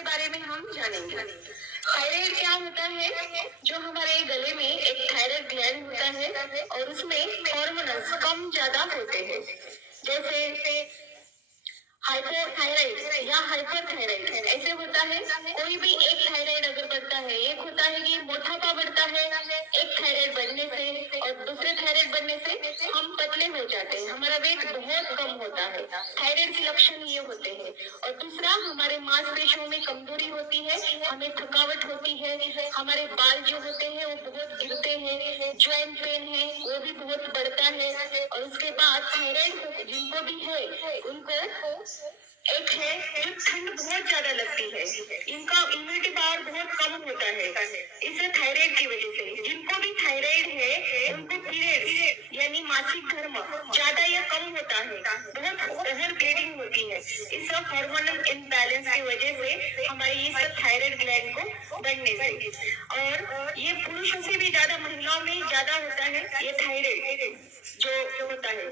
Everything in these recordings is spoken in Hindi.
उसके बारे में हम जानेंगे। थायराइड क्या होता है? जो हमारे गले में एक थायराइड ग्लैंड होता है और उसमें हार्मोन्स कम ज्यादा होते हैं, जैसे हाइपोथायराइड या हाइपरथायराइड ऐसे होता है। कोई भी एक थायराइड अगर बढ़ता है, एक होता है कि मोटापा बढ़ता है एक थायराइड बढ़ने से, और दूसरे थायराइड बढ़ने से हम पतले हो जाते हैं, हमारा वेट बहुत कम होता है। थायराइड के लक्षण ये होते हैं। और दूसरा, हमारे मांसपेशियों में कमजोरी होती है, हमें थकावट होती है, हमारे बाल जो होते हैं वो बहुत गिरते हैं, ज्वाइंट पेन है वो भी बहुत बढ़ता है। और उसके बाद थायराइड जिनको भी है उनको एक है जो ठंड बहुत ज्यादा लगती है, इनका इम्यूनिटी पावर बहुत कम होता है, इसे थायराइड की वजह से। जिनको भी थायराइड है उनको पीरियड यानी मासिक धर्म ज्यादा या कम होता है, बहुत ओवर ब्लीडिंग होती है। इस सब हार्मोनल इम्बैलेंस की वजह से हमारे ये सब थायराइड ग्लैंड को बढ़ने से, और ये पुरुषों से भी ज्यादा महिलाओं में ज्यादा होता है ये थायराइड जो होता है।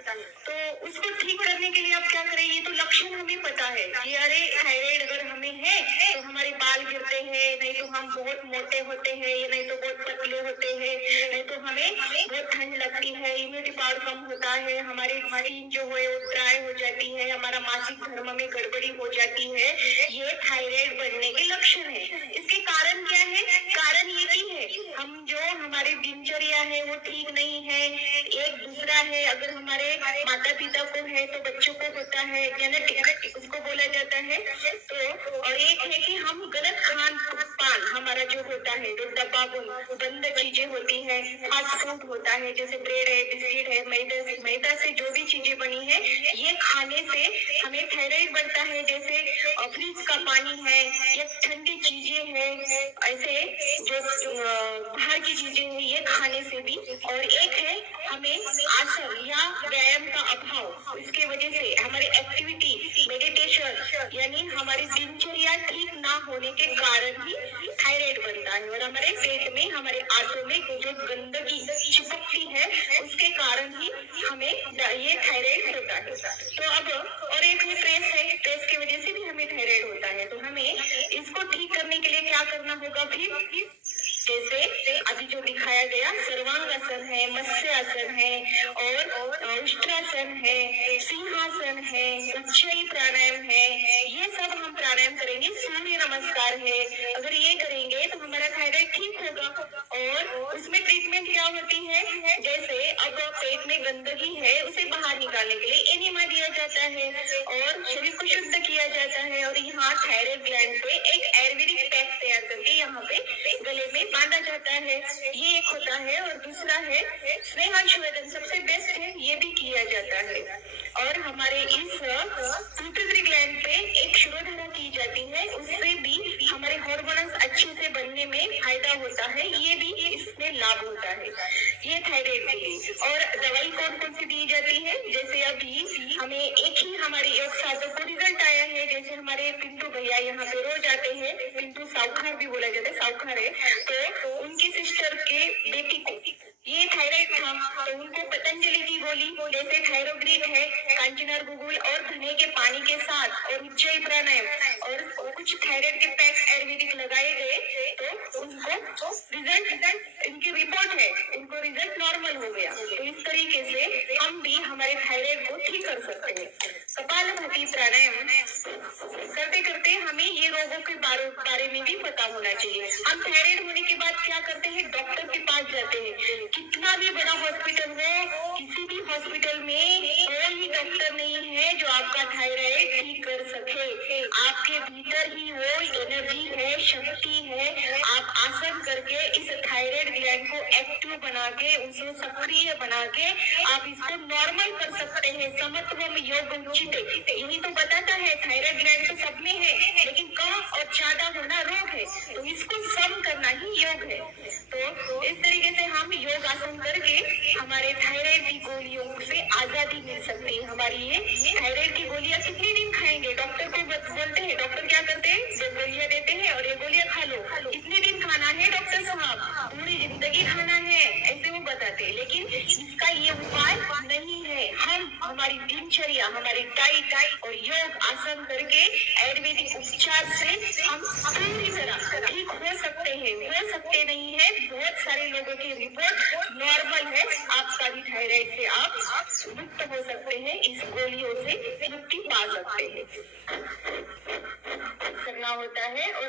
तो उसको ठीक करने के लिए आप क्या करें? ये तो लक्षण हमें पता है कि अरे थायराइड अगर हमें है तो हमारे बाल गिरते हैं, नहीं तो हम बहुत मोटे होते हैं, या नहीं तो बहुत पतले होते हैं, नहीं तो हमें बहुत ठंड लगती है, इम्यूनिटी पावर कम होता है, हमारी स्किन जो है वो ड्राई हो जाती है, हमारा मासिक धर्म में गड़बड़ी हो जाती है। ये थायराइड बढ़ने के लक्षण है। इसके कारण क्या है? कारण ये भी है हम जो हमारी दिनचर्या है वो ठीक नहीं है। एक दूसरा है, अगर हमारे माता पिता को है तो बच्चों को होता है, जेनेटिक उसको बोला जाता है। तो और एक है कि हम गलत खान पान हमारा जो होता है, जो डब्बा बंद चीजें होती है, फास्ट फूड होता है, जैसे ब्रेड है, बिस्किट है, मैदा से जो भी चीजें बनी है, ये खाने से हमें थायराइड बढ़ता है। जैसे फ्रिज का पानी है या ठंडी चीजें है, ऐसे जो बाहर की चीजें है, ये खाने से भी। और एक है हमें आसन या व्यायाम का अभाव, इसके वजह से हमारी एक्टिविटी मेडिटेशन यानी हमारी दिनचर्या ठीक ना होने के कारण ही थायराइड बनता है। और हमारे पेट में, हमारे आंतों में जो गंदगी चिपकती है उसके कारण ही हमें ये थायराइड होता है। तो अब और एक है स्ट्रेस की वजह से भी हमें थायराइड होता है। तो हमें इसको ठीक करने के लिए क्या करना होगा? फिर जैसे अभी जो दिखाया गया सर्वांगासन है, मत्स्यासन है, और उष्ट्रासन है, सिंहासन है, उज्जयी प्राणायाम है, ये सब हम प्राणायाम करेंगे। सूर्य नमस्कार है, अगर ये करेंगे तो हमारा थायराइड ठीक होगा। और उसमें ट्रीटमेंट क्या होती है? जैसे अब पेट में गंदगी है उसे बाहर निकालने के लिए एनिमा दिया जाता है और शरीर को शुद्ध किया जाता है। और यहाँ थायराइड ग्लैंड पे एक आयुर्वेदिक पैक तैयार करके यहाँ पे गले में बांधा जाता है, ये एक होता है। और दूसरा है स्नेहांशुवेदन, सबसे बेस्ट है, ये भी किया जाता है। और हमारे इस पिट्यूटरी ग्लैंड पे एक शिरोधारा की जाती है, उससे भी हमारे हार्मोन्स अच्छे से बनने में फायदा होता है, ये भी इसमें लाभ होता है। ये थायराइड के लिए। और दवाई कौन कौन सी दी जाती है? जैसे अभी हमें एक ही हमारे योग साधक को रिजल्ट आया है, जैसे हमारे पिंटू भैया यहाँ पे रोज आते हैं, पिंटू साउखार भी बोला जाता है, साउखार है, तो उनकी सिस्टर के बेटी को ये थायराइड था, तो उनको पतंजलि की गोली जैसे थायरोग्रीन है, कांचनार गुगुल और धने के पानी के साथ और उज्जयी प्राणायाम और कुछ थायराइड के पैक आयुर्वेदिक लगाए गए, तो उनको रिजल्ट, इनकी रिपोर्ट है, उनको रिजल्ट नॉर्मल हो गया। तो इस तरीके से हम भी हमारे थायराइड को ठीक कर सकते हैं। कपालभाति प्राणायाम करते करते हमें ये रोगों के बारे में भी पता होना चाहिए। हम थायराइड होने के बाद क्या करते हैं? डॉक्टर के पास जाते हैं। कितना भी बड़ा हॉस्पिटल हो, किसी भी हॉस्पिटल में कोई डॉक्टर नहीं है जो आपका थायराइड ठीक कर सके। आपके भीतर ही वो एनर्जी है, शक्ति है। आप आसन करके इस थायराइड ग्लैंड को एक्टिव बना के, उसे सक्रिय बना के आप इसको नॉर्मल कर सकते हैं। समत्वम योग उचित, यही तो बताता है। थायराइड ग्लैंड तो सब में है, लेकिन कम और ज्यादा होना रोग है, तो इसको सम करना ही योग है। तो इस तरीके से हम योग आसन करके हमारे थायराइड की गोलियों से आजादी मिल सकती है। हमारी ये थायराइड की गोलियां कितने दिन खाएंगे? डॉक्टर को बोलते हैं, डॉक्टर क्या करते हैं? जो गोलियां देते हैं और ये गोलियां खा लो, कितने दिन खाना है डॉक्टर साहब? पूरी जिंदगी खाना है, ऐसे वो बताते हैं। लेकिन इसका ये उपाय नहीं है। हम हमारी दिनचर्या, हमारी डाइट और योग आसन करके आयुर्वेदिक उपचार से हम डरते नहीं है, बहुत सारे लोगों की रिपोर्ट नॉर्मल है। आपका भी थायराइड से आप मुक्त हो सकते हैं, इस गोलियों से मुक्ति पा सकते हैं। करना होता है और